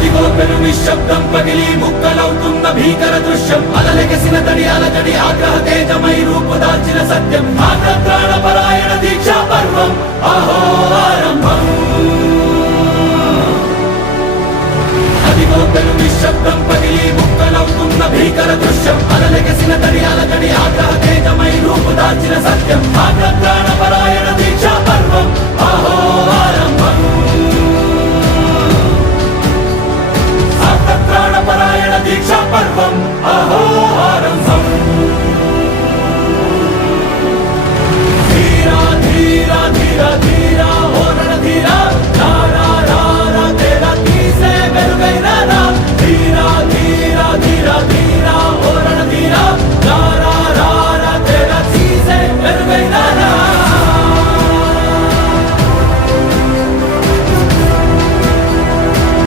అదిగో పెను నిశ్శబ్దం పగిలి ముక్కలవుతున్న భీకర దృశ్యం అలలెగసిన తడి అలజడి ఆగ్రహ తేజమై రూపుదాల్చిన సత్యం ప్రాణపరాయణ దీక్షా పర్వం అహో ఆరంభం అదిగో పెను నిశ్శబ్దం పగిలి ముక్కలవుతున్న భీకర దృశ్యం అలలెగసిన తడి అలజడి ఆగ్రహ తేజమై రూపుదాల్చిన సత్యం ప్రాణపరాయణ దీక్షా పర్వం అహో